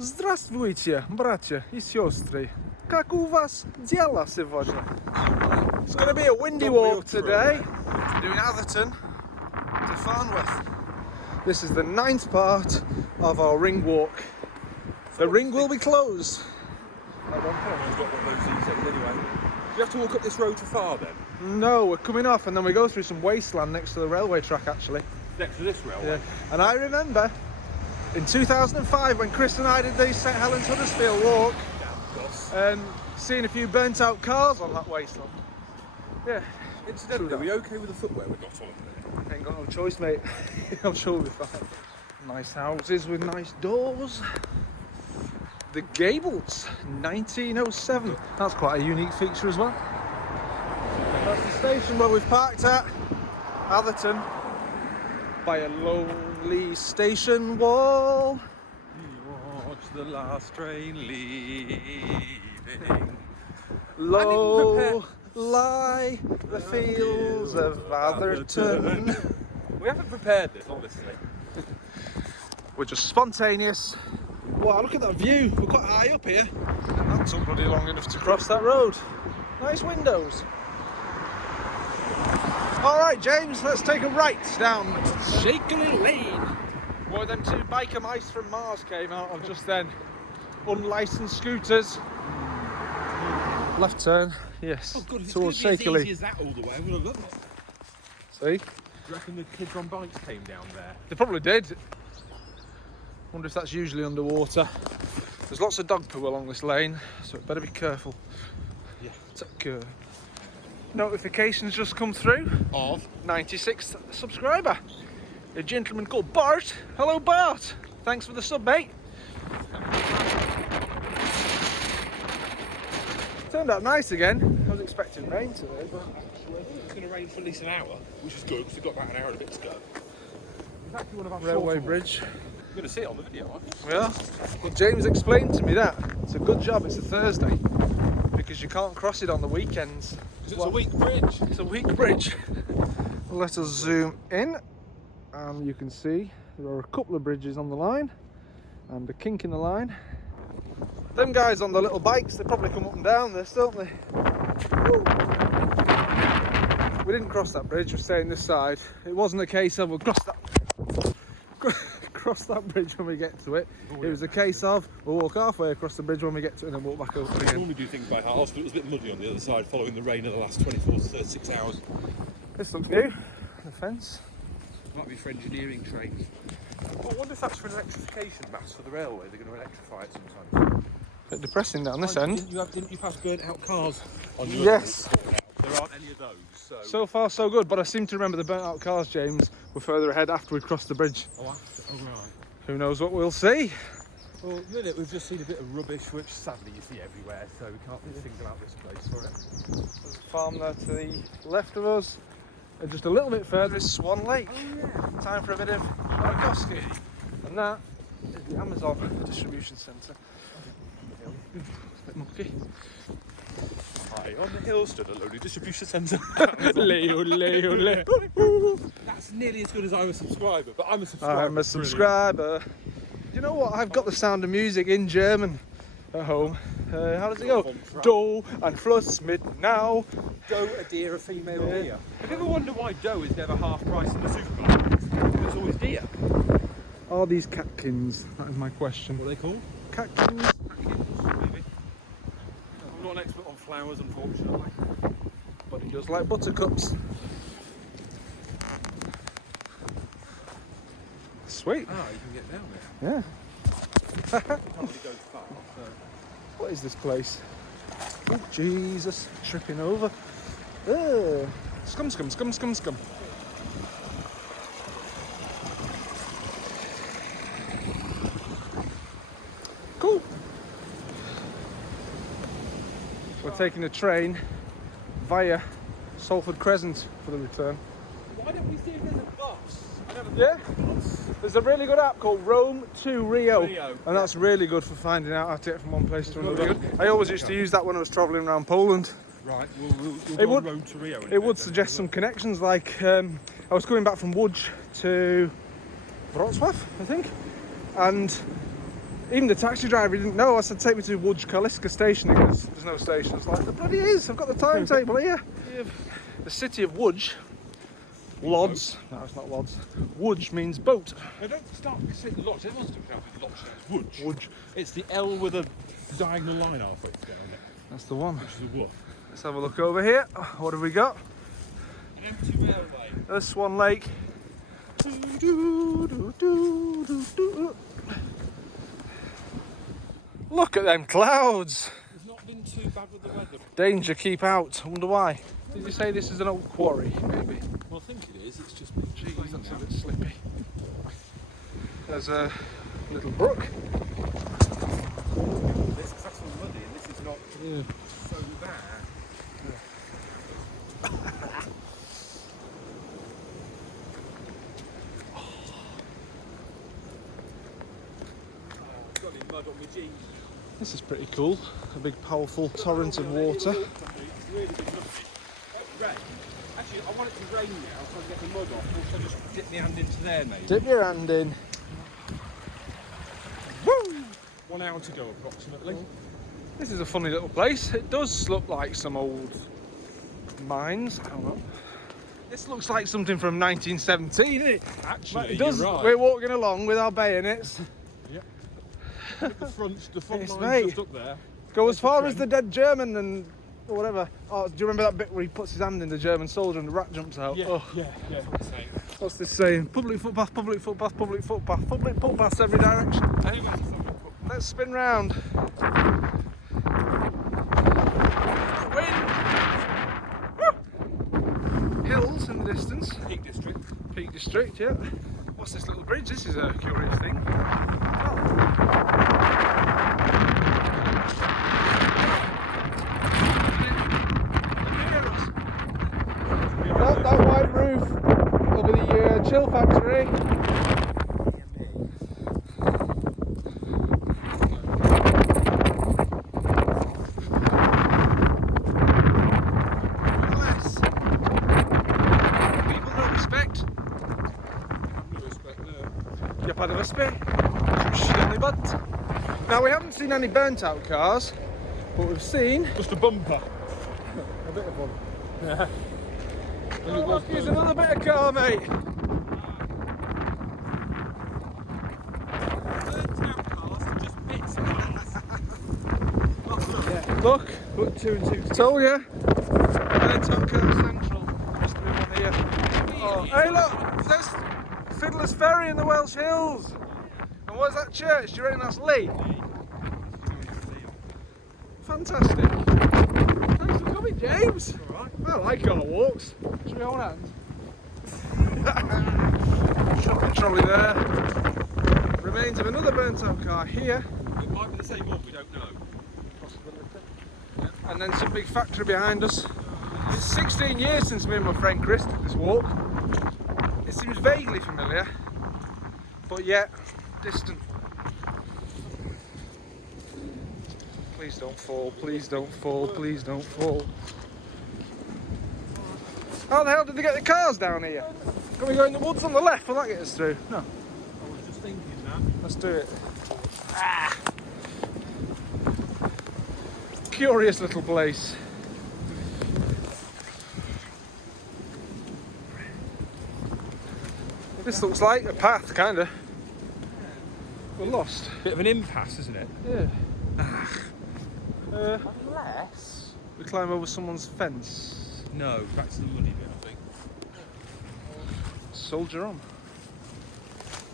Здравствуйте, братья и сестры. Как у вас дела сегодня? It's going to be a windy walk today. We're doing Atherton to Farnworth. This is the 9th part of our ring walk. The ring will be closed. At one point I've got one of those things anyway. Do you have to walk up this road to far then? No, we're coming off and then we go through some wasteland next to the railway track actually. Next to this railway? Yeah. And I remember in 2005 when Chris and I did the St Helens Huddersfield walk, seeing a few burnt out cars on that wasteland. Yeah. Incidentally, are we okay with the footwear we've got on at the minute? Ain't got no choice, mate. I'm sure we'll be fine. Nice houses with nice doors. The Gables, 1907. That's quite a unique feature as well. That's the station where we've parked at, Atherton, by a lonely station wall. You watch the last train leaving. Low lie the fields of Atherton. We haven't prepared this, honestly. We're just spontaneous. Wow, look at that view. We're quite high up here. That took bloody long enough to cross that road. Nice windows. Alright, James, let's take a right down Shakerley Lane. Where them two biker mice from Mars came out of just then. Unlicensed scooters. Left turn, yes. Oh good, if it's towards going to be as Shakerley. easy as that all the way, we'll have loved it. See? Do you reckon the kids on bikes came down there? They probably did. Wonder if that's usually underwater. There's lots of dog poo along this lane, so it better be careful. Yeah. Take notifications just come through Of? 96th subscriber, a gentleman called Bart. Hello, Bart. Thanks for the sub, mate. Turned out nice again. I was expecting rain today, but It's going to rain for at least an hour, which is good because we've got about an hour and a bit to go. It's actually one of our railway shorter bridge. walks. You're going to see it on the video, aren't you? Yeah. Well, James explained to me that it's a good job it's a Thursday because you can't cross it on the weekends. Because it's a weak bridge. It's a weak bridge. Let us zoom in, and you can see there are a couple of bridges on the line and a kink in the line. Them guys on the little bikes, they probably come up and down this, don't they? Woo. We didn't cross that bridge, we're staying this side. It wasn't a case of we'll cross that bridge when we get to it. It was a case of we'll walk halfway across the bridge when we get to it and then walk back over We again. normally do things by halves, but it was a bit muddy on the other side following the rain of the last 24 to 36 hours. This looks new, the fence. Might be for engineering trains. Well, I wonder if that's for an electrification mass for the railway. They're going to electrify it sometime. Bit depressing down this end. Didn't you pass burnt out cars on your Yes. There aren't any of those, so... So far so good, but I seem to remember the burnt out cars, James, were further ahead after we crossed the bridge. Oh, right. Who knows what we'll see? Well, really, we've just seen a bit of rubbish, which sadly you see everywhere, so we can't do things about this place for it. There's a farm there to the left of us, and just a little bit further is Swan Lake. Oh, yeah. Time for a bit of Tchaikovsky. And that is the Amazon distribution centre. It's a bit mucky. High on the hill stood a lonely distribution centre. Leo. That's nearly as good as I'm a subscriber, but I'm a subscriber. I'm a subscriber. You know what? I've got the Sound of Music in German at home. How does it go? Do and Fluss mit now. Doe, a deer, a female deer. Have you ever wondered why doe is never half price in the supermarket? It's always deer. Are these catkins? That is my question. What are they called? Catkins? Maybe. I'm not an expert on flowers, unfortunately. But he does like buttercups. Sweet. Ah, you can get down there. Yeah. You can't really go far, so... What is this place? Oh, Jesus. Tripping over. Scum. Cool. We're taking a train via Salford Crescent for the return. Why don't we see if there's a bus? Yeah? There's a really good app called Rome to Rio, Rio, and that's really good for finding out how to get from one place to another. I always used to use that when I was travelling around Poland. Right, we'll It go would- on road to Rio. It would suggest some connections, like I was coming back from Łódź to Wrocław, I think, and Even the taxi driver didn't know. I said, take me to Wudge Kaliska station. He goes, there's no station. I was like, there bloody is. I've got the timetable here. The city of Wudge. Lods. No, it's not Lods. Wudge means boat. I don't start saying lots. Everyone's doing lots. Wudge. Wudge. It's the L with a diagonal line off it down it. That's the one. Which is a woof. Let's have a look over here. What have we got? An empty railway. There's Swan Lake. Look at them clouds. It's not been too bad with the weather. Danger, keep out. I wonder why. Did you say this is an old quarry, maybe? Well, I think it is. It's just been Jeez, that's a bit slippy. There's a little brook. This is actually muddy, and this is not so bad. Got any mud on my jeans. This is pretty cool. A big powerful torrent of water. It's really been muddy. Rain. Actually, I want it to rain now so I can get the mud off. Or should I just dip my hand into there, maybe? Dip your hand in. Woo! 1 hour to go, approximately. This is a funny little place. It does look like some old mines. I don't know. This looks like something from 1917, isn't it? Actually, It does. you're right. We're walking along with our bayonets. Yep. The front Yes, line's mate. just up there. Go as far as the dead German and or whatever. Oh, do you remember that bit where he puts his hand in the German soldier and the rat jumps out? Yeah, Oh. yeah. What's this saying? Public footpath, public footpath, public footpath, public footpaths every direction. Let's spin round. Wind! Woo! Hills in the distance. Peak District. Peak District, yeah. What's this little bridge? This is a curious thing. Oh, that white roof over the chill factory. People no respect. No respect there. Y'a pas de respect. Chien les bottes. Now we haven't seen any burnt out cars, but we've seen Just a bumper. a bit of one. Oh, look, here's another bit of car, mate. Look, Put 2 and 2 told ya. Burnt out car central. Must have been one here. Oh, hey, look, there's Fiddler's Ferry in the Welsh Hills. And what's that church? Do you reckon that's Lee? Fantastic. Thanks for coming, James. Alright. I like car walks. Should we hold hands? Shopping trolley there. Remains of another burnt out car here. It might be the same one, we don't know. And then some big factory behind us. It's 16 years since me and my friend Chris did this walk. It seems vaguely familiar, but yet distant. Please don't fall, please don't fall, please don't fall. How the hell did they get the cars down here? Can we go in the woods on the left? Will that get us through? No. I was just thinking that. Let's do it. Ah. Curious little place. This looks like a path, kinda. We're lost. Bit of an impasse, isn't it? Yeah. Unless. We climb over someone's fence. No, back to the money bit, I think. Soldier on.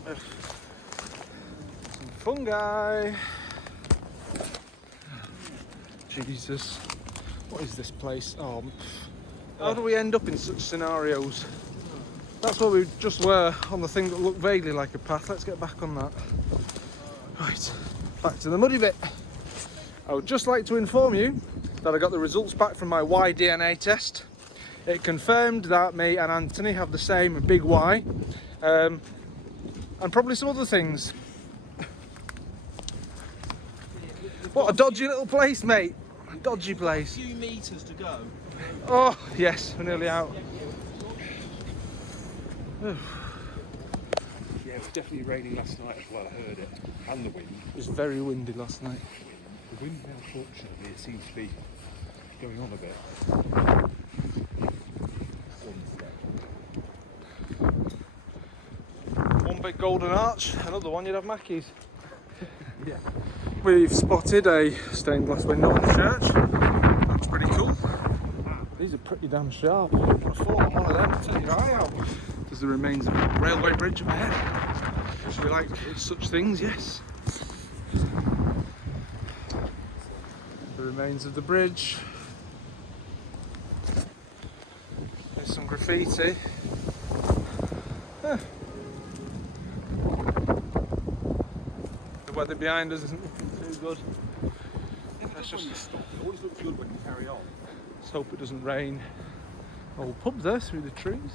Some fungi. Jesus. What is this place? Oh, how do we end up in such scenarios? That's where we just were, on the thing that looked vaguely like a path. Let's get back on that. Right, back to the muddy bit. I would just like to inform you that I got the results back from my Y DNA test. It confirmed that me and Anthony have the same big Y, and probably some other things. What a dodgy little place, mate. Dodgy place. A few metres to go. Oh, yes, we're nearly out. Yeah, Yeah, it was definitely raining last night as well, I heard it. And the wind. It was very windy last night. The wind now, fortunately, it seems to be going on a bit. One big golden arch, another one you'd have Mackey's. Yeah. We've spotted a stained glass window on the church. That's pretty cool. These are pretty damn sharp. You don't want to fall on one of them, take your eye out. There's the remains of a railway bridge up ahead. Should we like such things? Yes. The remains of the bridge. There's some graffiti. Huh. The weather behind us isn't looking too good. Let's just It always looks good when you carry on. let's hope it doesn't rain. Old pub there through the trees.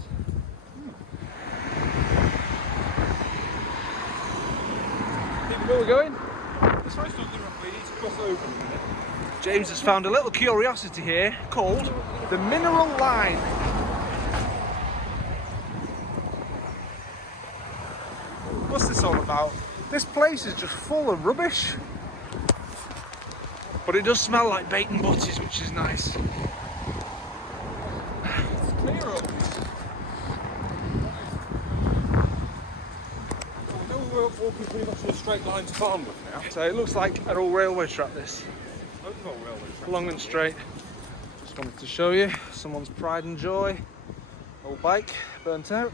Where are we going? This road's not good enough, we need to cross over a minute. James has found a little curiosity here called the Mineral Line. What's this all about? This place is just full of rubbish. But it does smell like bacon butties, which is nice. It's clear up. I know we're walking pretty much in a straight line to Farnworth now. So it looks like an old railway track, this. Loads of old railway tracks. Long and straight. Just wanted to show you someone's pride and joy. Old bike, burnt out.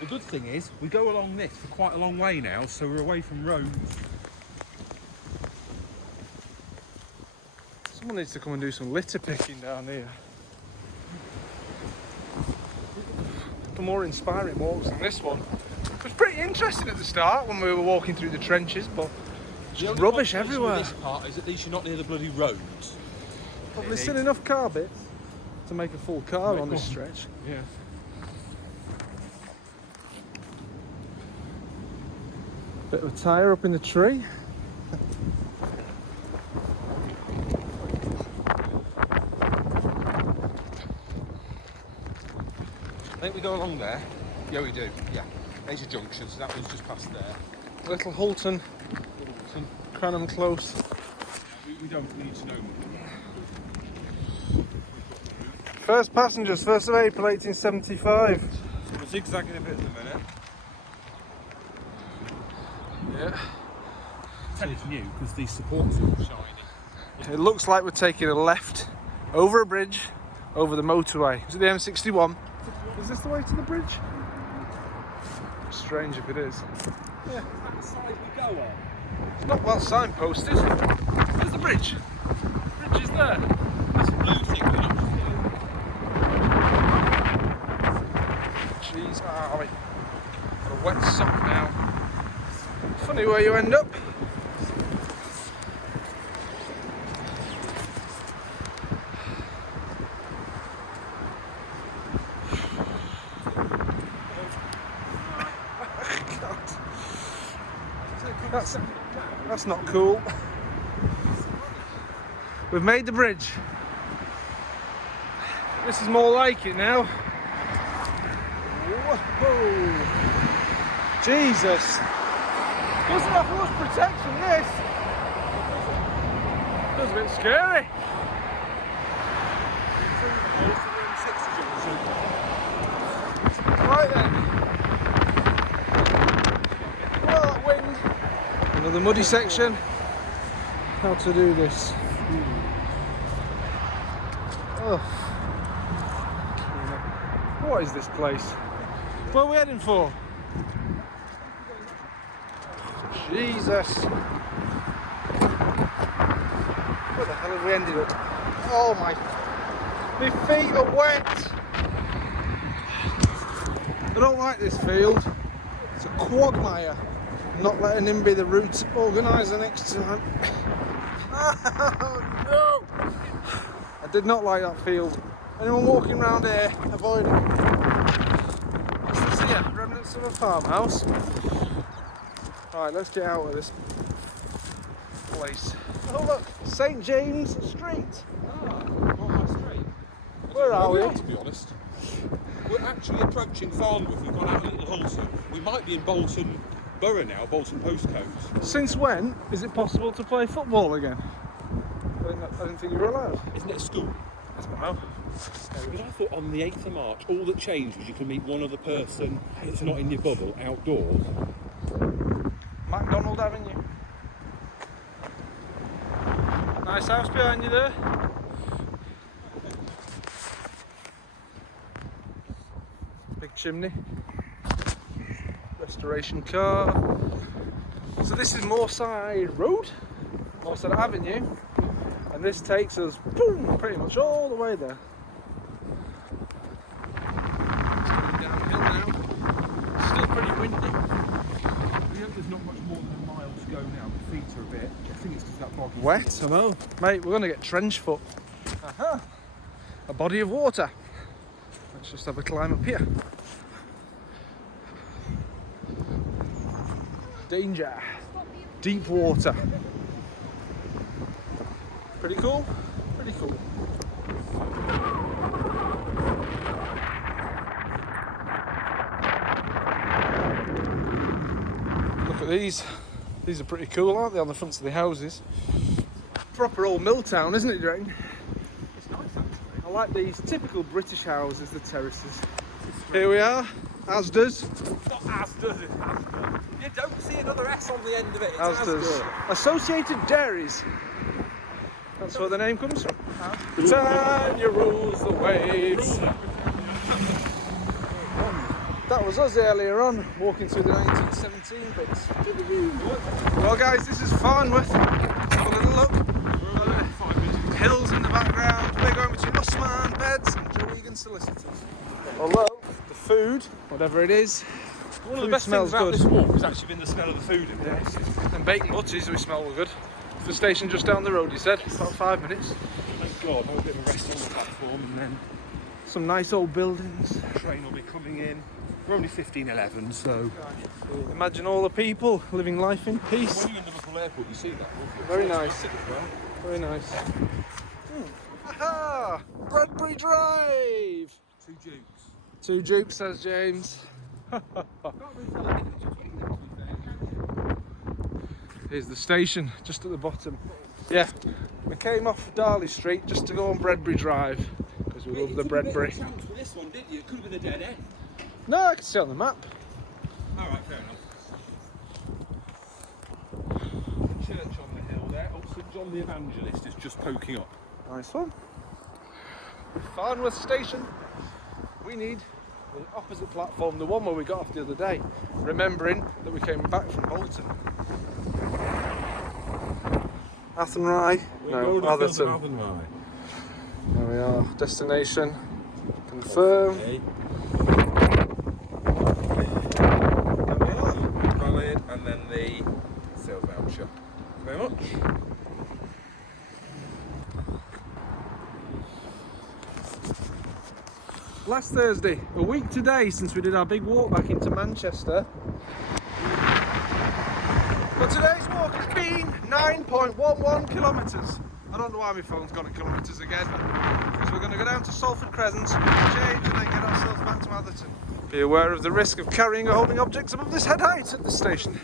The good thing is, we go along this for quite a long way now, so we're away from roads. Someone needs to come and do some litter picking down here. For more inspiring walks than this one. It was pretty interesting at the start when we were walking through the trenches, but just rubbish everywhere. This part is at least you're not near the bloody roads. But there's still enough car bits to make a full car Right, on this go on. stretch. Yeah. Bit of a tyre up in the tree. I think we go along there. Yeah, we do. Yeah. There's your junction, so that one's just past there. Little Hulton, Cranham Close. We don't need to know much. First passengers, 1st of April 1875. So we're zigzagging a bit at the minute. Yeah. Tell it's new because these supports are all shiny. It looks like we're taking a left over a bridge, over the motorway. Is it the M61? Is this the way to the bridge? Strange if it is. Yeah, that side we go on. It's not well signposted. There's the bridge. The bridge is there. That's a blue thing, we're not Jeez, got a wet sock now. Funny where you end up. That's not cool. We've made the bridge. This is more like it now. Whoa! Jesus! Doesn't have much protection, this. That's a bit scary. Right then. Well, that wind. Another muddy section. How to do this? Oh. What is this place? Where are we heading for? Jesus. Where the hell have we ended up? Oh my feet are wet. I don't like this field. It's a quagmire. I'm not letting him be the route organiser next time. Oh no! I did not like that field. Anyone walking around here, avoid it. What's this here? Remnants of a farmhouse. Right, let's get out of this place. Oh look, St James Street. Ah, not my street. Where are we? To be honest. we're actually approaching Farnworth. We've gone out of Little Hulton. We might be in Bolton Borough now, Bolton postcodes. Since when is it possible to play football again? I didn't think you were allowed. Isn't it a school? I don't know. Because I thought on the 8th of March, all that changed was you can meet one other person that's not in your bubble outdoors. MacDonald Avenue. Nice house behind you there. Big chimney. Restoration car. So this is Moorside Road, Moorside Avenue, and this takes us boom, pretty much all the way there. It's going downhill now. Still pretty windy. We know there's not much more than a mile to go now. The feet are a bit. I think it's because that boggy. Wet, I know. Mate, we're going to get trench foot. Aha! A body of water. Let's just have a climb up here. Danger. Deep water. Pretty cool. Pretty cool. Look at these. These are pretty cool, aren't they, on the fronts of the houses? Proper old mill town, isn't it, Drain? It's nice actually. I like these typical British houses, the terraces. Here we are, Asda's. Not Asda's, it's Asda. You don't see another S on the end of it. It's Asda's. Asda. Associated Dairies. That's where the name comes from. Britannia rules the waves. That was us earlier on, walking through the 1917 bits. Well guys, this is Farnworth. Have a little look. Hills in the background. We're going between Usman Beds and Joe Egan Solicitors. Although, the food, whatever it is, One of the best things about this walk has actually been the smell of the food in there. And bacon butties, we smell good. It's the station just down the road, he said. It's about 5 minutes. Thank God, have a bit of a rest on the platform and then Some nice old buildings. the train will be coming in. We're only 15:11, so Imagine all the people living life in peace. when you're in Liverpool Airport, you see that. Very nice. As well. Very nice. Aha! Bradbury Drive! 2 Dukes. 2 Jukes, says James. Here's the station, just at the bottom. Yeah, we came off Darley Street just to go on Bradbury Drive because we love the Bradbury. You for this one, didn't you? It could have been a dead end. No, I can see on the map. All right, fair enough. Church on the hill there. Oh, St John the Evangelist is just poking up. Nice one. Farnworth Station. We need the opposite platform, the one where we got off the other day, remembering that we came back from Bolton. Atherton. No, Atherton. There we are. Destination confirm. Okay. Valid, and then the sales voucher. Thank you very much. Last Thursday, a week today since we did our big walk back into Manchester. But today's walk has been 9.11 kilometres. I don't know why my phone's gone in kilometres again. So we're going to go down to Salford Crescent, change and then get ourselves back to Atherton. Be aware of the risk of carrying or holding objects above this head height at this station.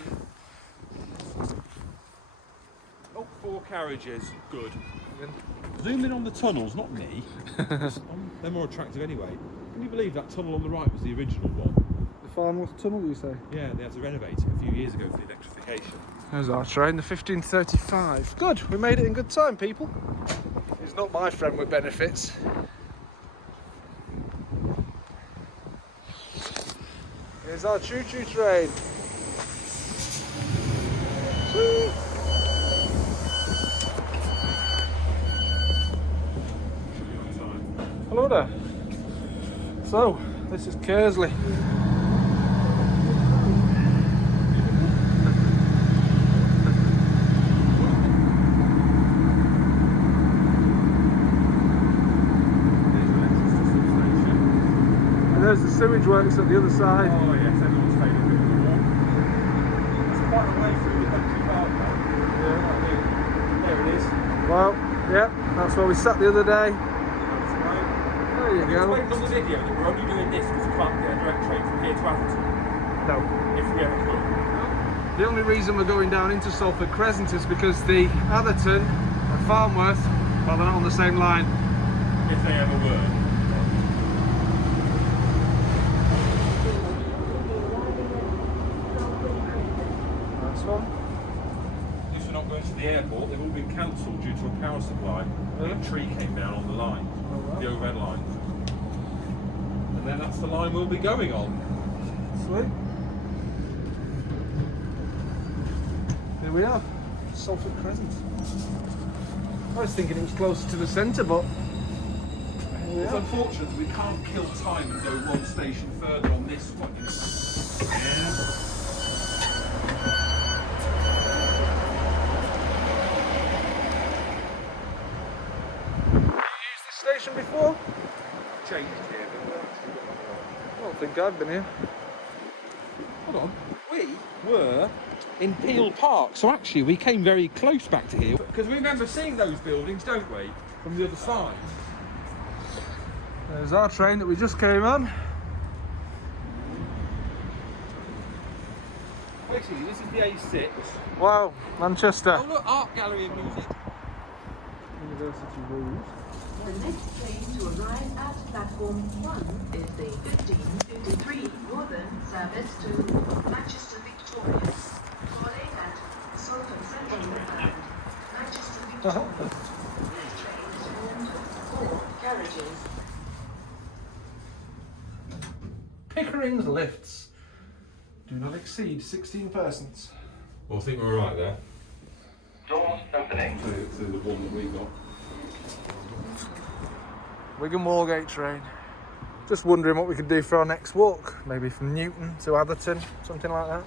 Oh, 4 carriages. Good. Zoom in on the tunnels, not me. They're more attractive anyway. Can you believe that tunnel on the right was the original one? The Farnworth Tunnel, you say? Yeah, they had to renovate it a few years ago for the electrification. There's our train, the 1535. Good, we made it in good time, people. He's not my friend with benefits. Here's our choo-choo train. Sweet. Hello there. So, this is Kersley. And there's the sewage works at the other side. Oh yes, everyone's taking a bit of a walk. It's quite a way through the country park though. Yeah. There it is. Well, yeah, that's where we sat the other day. That's right. Very There you go. Explained on the video that we're only doing this because we can't get a direct train from here to Atherton. No. If we ever could. The only reason we're going down into Salford Crescent is because the Atherton and Farnworth, well, they're not on the same line. If they ever were. Nice one. If we're not going to the airport, they've all been cancelled due to a power supply. A tree came down on the line, the overhead line. And then that's the line we'll be going on. Sweet. Here we are, Salford Crescent. I was thinking it was closer to the centre, but here we It's are. unfortunate that we can't kill time and go one station further on this one, you know. You used this station before? Changed here. I don't think I've been here. Hold on. We were in Peel Park, so actually we came very close back to here. Because we remember seeing those buildings, don't we? From the other side. There's our train that we just came on. Basically, this is the A6. Wow, Manchester. Oh look, art gallery and music. University Road. The next train to arrive at platform 1 is the 1553 Northern service to Manchester Victoria, calling at Salford Central and Manchester Victoria. This train is formed of 4 carriages. Pickering's lifts do not exceed 16 persons. Well, I think we're right there. Doors opening. To the one that we got. Wigan Walgate train. Just wondering what we could do for our next walk. Maybe from Newton to Atherton, something like that.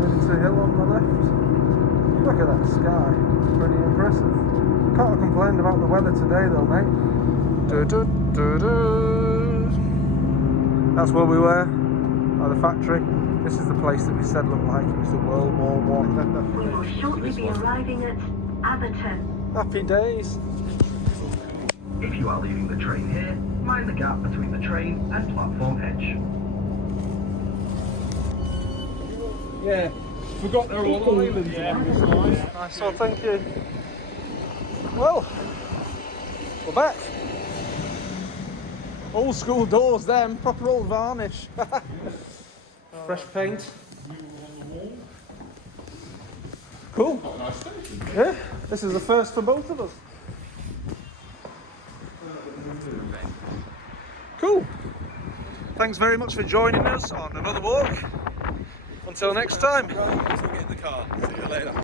There's a hill on the left. Look at that sky. Pretty impressive. Can't have complained about the weather today though, mate. That's where we were, by the factory. This is the place that we said looked like it was the World War I. We will shortly be arriving at Atherton. Happy days. If you are leaving the train here, mind the gap between the train and platform edge. Yeah. Forgot they're all islands. Yeah, it was nice. Nice one, thank you. Well, we're back. Old school doors then, proper old varnish. Fresh paint. Cool. Quite a nice station. Yeah, this is the first for both of us. Cool. Thanks very much for joining us on another walk. Until next time. Right, let's go get in the car. See you later.